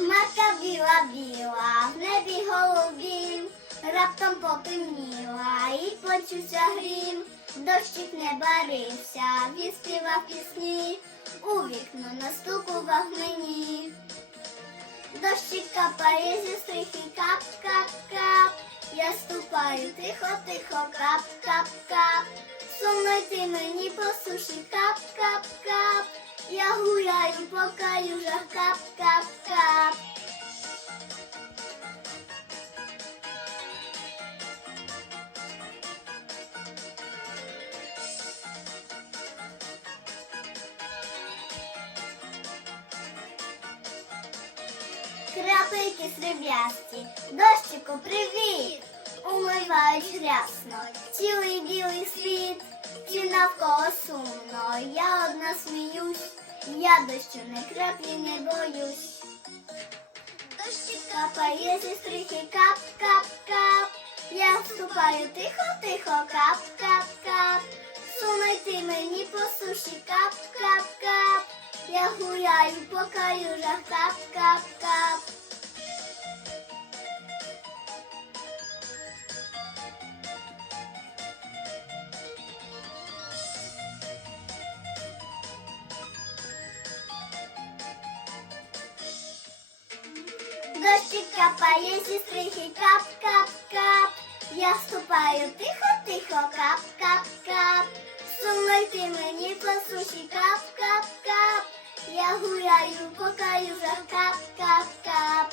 Хмарка біла, біла, в небі голубім, раптом потемніла і почувся грім. Дощик не барився, він співав пісні, у вікно настукував мені. Дощик капає зі стрихи, кап, кап, кап. Я ступаю тихо, тихо, кап, кап, кап. Сумно йти мені по суші, кап, кап, кап. Я гуляю по калюжах, кап, Крапельки сріблясті, дощику привіт! Умивають рясно, цілий білий світ, всі навколо сумно, я одна сміюсь, я дощу не краплі не боюсь. Дощик капає зі стрихи, кап, кап, кап. Я вступаю тихо, тихо, кап, кап, кап. Сумно йти мені по суші, кап, кап, кап. Я гуляю по калюжах, кап. Дощик капає зі стрихи, кап, кап, кап. Я ступаю тихо, тихо, кап, кап, кап. Сумно йти мені по суші, кап, кап, кап. Я гуляю по калюжах, кап, кап, кап.